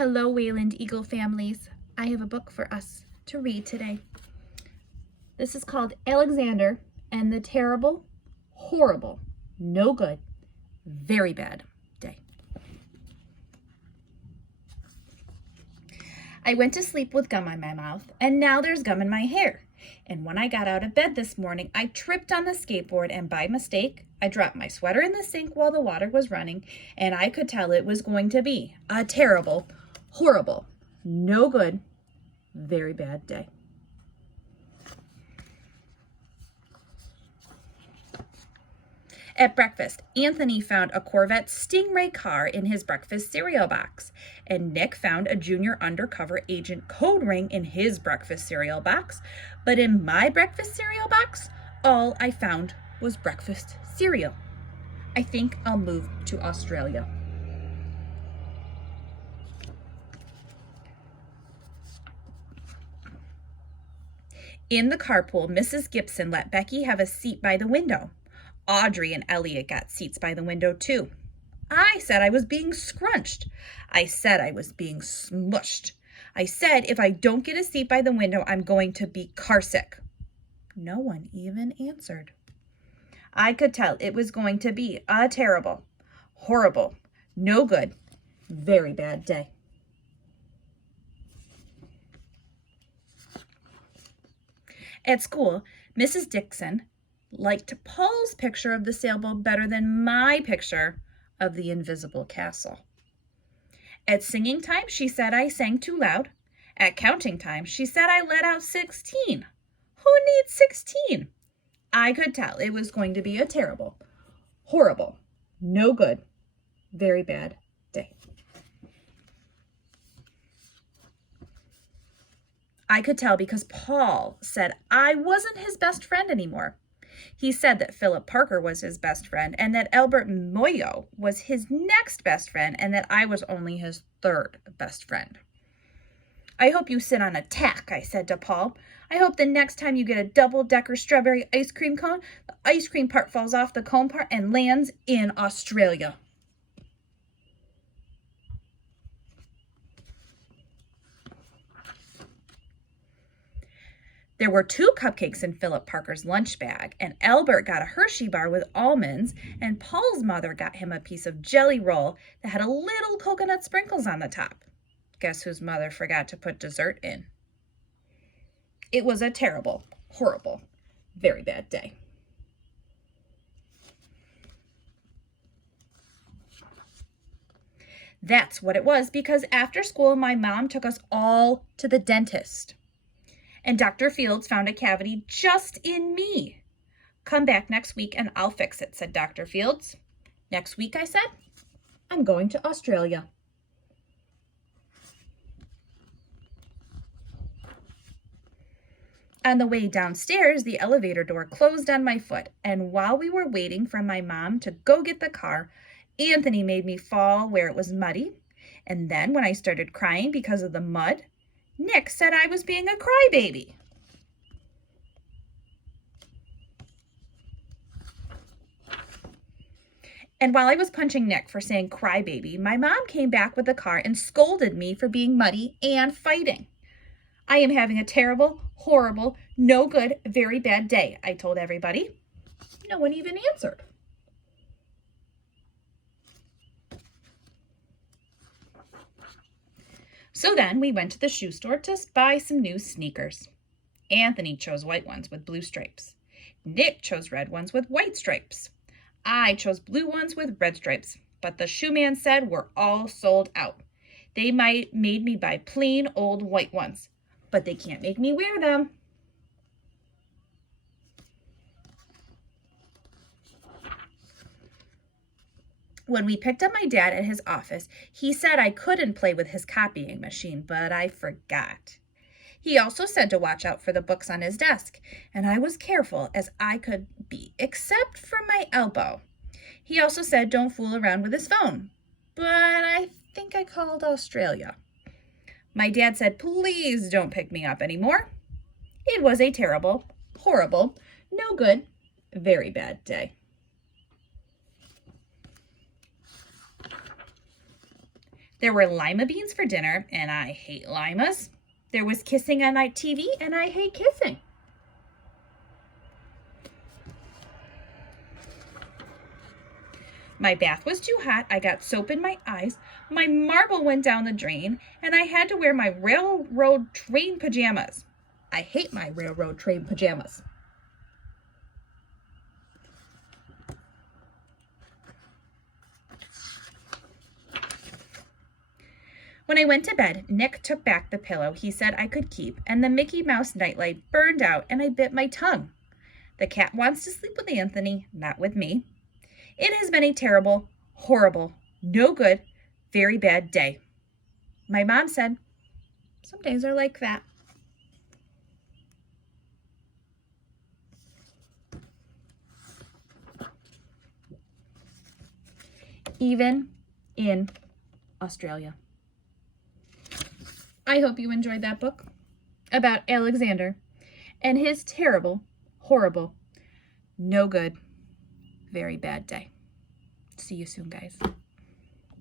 Hello, Wayland Eagle families. I have a book for us to read today. This is called Alexander and the Terrible, Horrible, No Good, Very Bad Day. I went to sleep with gum on my mouth, and now there's gum in my hair. And when I got out of bed this morning, I tripped on the skateboard, and by mistake, I dropped my sweater in the sink while the water was running, and I could tell it was going to be a terrible, horrible, no good, very bad day. At breakfast, Anthony found a Corvette Stingray car in his breakfast cereal box, and Nick found a junior undercover agent code ring in his breakfast cereal box. But in my breakfast cereal box, all I found was breakfast cereal. I think I'll move to Australia. In the carpool, Mrs. Gibson let Becky have a seat by the window. Audrey and Elliot got seats by the window too. I said I was being scrunched. I said I was being smushed. I said if I don't get a seat by the window, I'm going to be carsick. No one even answered. I could tell it was going to be a terrible, horrible, no good, very bad day. At school, Mrs. Dixon liked Paul's picture of the sailboat better than my picture of the invisible castle. At singing time, she said I sang too loud. At counting time, she said I let out 16. Who needs 16? I could tell it was going to be a terrible, horrible, no good, very bad day. I could tell because Paul said I wasn't his best friend anymore. He said that Philip Parker was his best friend and that Albert Moyo was his next best friend and that I was only his third best friend. I hope you sit on a tack, I said to Paul. I hope the next time you get a double-decker strawberry ice cream cone, the ice cream part falls off the cone part and lands in Australia. There were 2 cupcakes in Philip Parker's lunch bag, and Albert got a Hershey bar with almonds, and Paul's mother got him a piece of jelly roll that had a little coconut sprinkles on the top. Guess whose mother forgot to put dessert in? It was a terrible, horrible, very bad day. That's what it was because after school, my mom took us all to the dentist. And Dr. Fields found a cavity just in me. Come back next week and I'll fix it, said Dr. Fields. Next week, I said, I'm going to Australia. On the way downstairs, the elevator door closed on my foot, and while we were waiting for my mom to go get the car, Anthony made me fall where it was muddy, and then when I started crying because of the mud, Nick said I was being a crybaby. And while I was punching Nick for saying crybaby, my mom came back with the car and scolded me for being muddy and fighting. I am having a terrible, horrible, no good, very bad day, I told everybody. No one even answered. So then we went to the shoe store to buy some new sneakers. Anthony chose white ones with blue stripes. Nick chose red ones with white stripes. I chose blue ones with red stripes, but the shoe man said we're all sold out. They made me buy plain old white ones, but they can't make me wear them. When we picked up my dad at his office, he said I couldn't play with his copying machine, but I forgot. He also said to watch out for the books on his desk, and I was careful as I could be, except for my elbow. He also said don't fool around with his phone, but I think I called Australia. My dad said, please don't pick me up anymore. It was a terrible, horrible, no good, very bad day. There were lima beans for dinner, and I hate limas. There was kissing on night TV, and I hate kissing. My bath was too hot. I got soap in my eyes. My marble went down the drain, and I had to wear my railroad train pajamas. I hate my railroad train pajamas. When I went to bed, Nick took back the pillow he said I could keep, and the Mickey Mouse nightlight burned out, and I bit my tongue. The cat wants to sleep with Anthony, not with me. It has been a terrible, horrible, no good, very bad day. My mom said, some days are like that. Even in Australia. I hope you enjoyed that book about Alexander and his terrible, horrible, no good, very bad day. See you soon, guys.